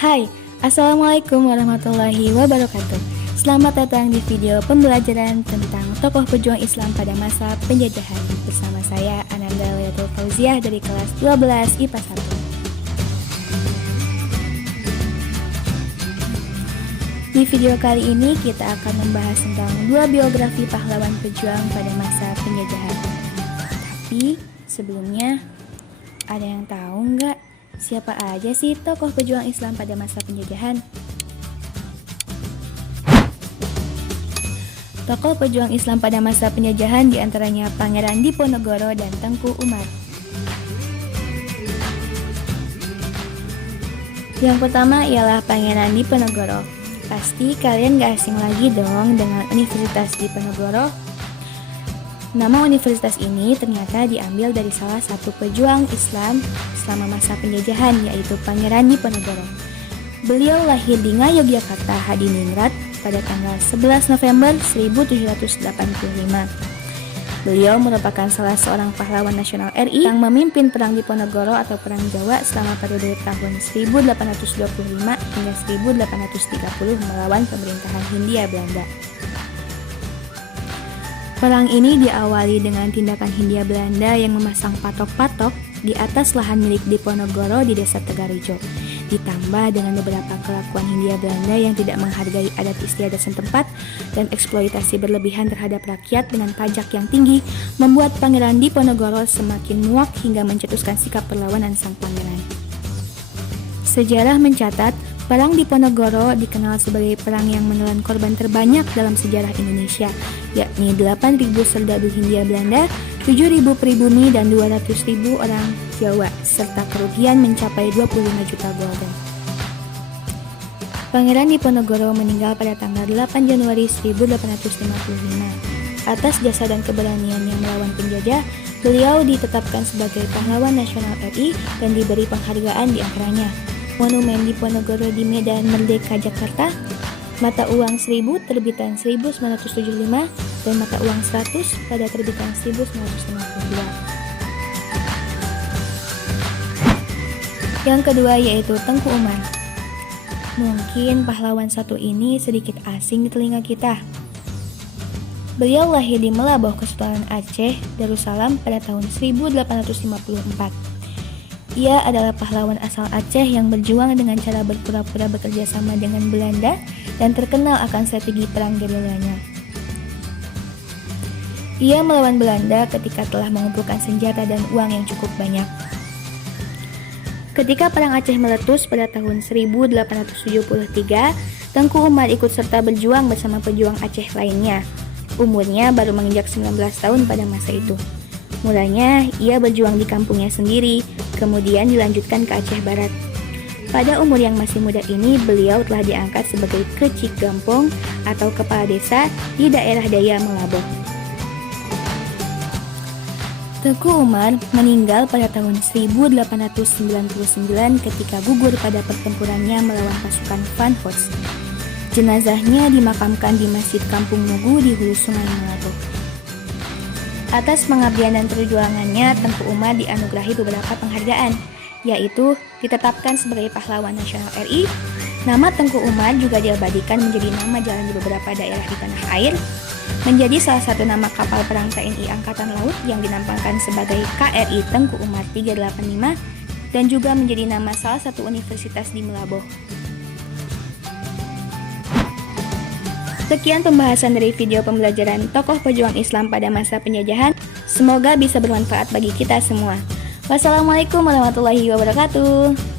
Hai, Assalamualaikum warahmatullahi wabarakatuh. Selamat datang di video pembelajaran tentang tokoh pejuang Islam pada masa penjajahan. Bersama saya Ananda Leyatul Fauziah dari kelas 12 IPA 1. Di video kali ini kita akan membahas tentang dua biografi pahlawan pejuang pada masa penjajahan. Tapi sebelumnya, ada yang tahu nggak siapa aja sih tokoh pejuang Islam pada masa penjajahan? Tokoh pejuang Islam pada masa penjajahan diantaranya Pangeran Diponegoro dan Tengku Umar. Yang pertama ialah Pangeran Diponegoro. Pasti kalian gak asing lagi dong dengan Universitas Diponegoro. Nama universitas ini ternyata diambil dari salah satu pejuang Islam selama masa penjajahan, yaitu Pangeran Diponegoro. Beliau lahir di Ngayogyakarta, Hadiningrat pada tanggal 11 November 1785. Beliau merupakan salah seorang pahlawan nasional RI yang memimpin Perang Diponegoro atau Perang Jawa selama periode tahun 1825 hingga 1830 melawan pemerintahan Hindia Belanda. Perang ini diawali dengan tindakan Hindia Belanda yang memasang patok-patok di atas lahan milik Diponegoro di desa Tegarejo. Ditambah dengan beberapa kelakuan Hindia Belanda yang tidak menghargai adat istiadat setempat dan eksploitasi berlebihan terhadap rakyat dengan pajak yang tinggi, membuat Pangeran Diponegoro semakin muak hingga mencetuskan sikap perlawanan sang pangeran. Sejarah mencatat, Perang Diponegoro dikenal sebagai perang yang menelan korban terbanyak dalam sejarah Indonesia, yakni 8.000 serdadu Hindia Belanda, 7.000 pribumi, dan 200.000 orang Jawa, serta kerugian mencapai 25 juta gulden. Pangeran Diponegoro meninggal pada tanggal 8 Januari 1855. Atas jasa dan keberaniannya melawan penjajah, beliau ditetapkan sebagai pahlawan nasional RI dan diberi penghargaan di antaranya Monumen Diponegoro di Medan Merdeka Jakarta, mata uang 1000 terbitan 1975 dan mata uang 100 pada terbitan 1952. Yang kedua yaitu Tengku Umar. Mungkin pahlawan satu ini sedikit asing di telinga kita. Beliau lahir di Melaboh, Kesultanan Aceh, Darussalam pada tahun 1854. Ia adalah pahlawan asal Aceh yang berjuang dengan cara berpura-pura bekerja sama dengan Belanda dan terkenal akan strategi perang gerilanya. Ia melawan Belanda ketika telah mengumpulkan senjata dan uang yang cukup banyak. Ketika Perang Aceh meletus pada tahun 1873, Tengku Umar ikut serta berjuang bersama pejuang Aceh lainnya. Umurnya baru menginjak 19 tahun pada masa itu. Mulanya, ia berjuang di kampungnya sendiri, kemudian dilanjutkan ke Aceh Barat. Pada umur yang masih muda ini, beliau telah diangkat sebagai Kecik Gampong atau kepala desa di daerah Daya Melaboh. Tengku Umar meninggal pada tahun 1899 ketika gugur pada pertempurannya melawan pasukan Van Host. Jenazahnya dimakamkan di Masjid Kampung Nugu di hulu Sungai Melaboh. Atas pengabdian dan perjuangannya, Tengku Umar dianugerahi beberapa penghargaan, yaitu ditetapkan sebagai pahlawan nasional RI. Nama Tengku Umar juga diabadikan menjadi nama jalan di beberapa daerah di tanah air, menjadi salah satu nama kapal perang TNI Angkatan Laut yang dinampakkan sebagai KRI Tengku Umar 385, dan juga menjadi nama salah satu universitas di Melaboh. Sekian pembahasan dari video pembelajaran tokoh pejuang Islam pada masa penjajahan. Semoga bisa bermanfaat bagi kita semua. Wassalamualaikum warahmatullahi wabarakatuh.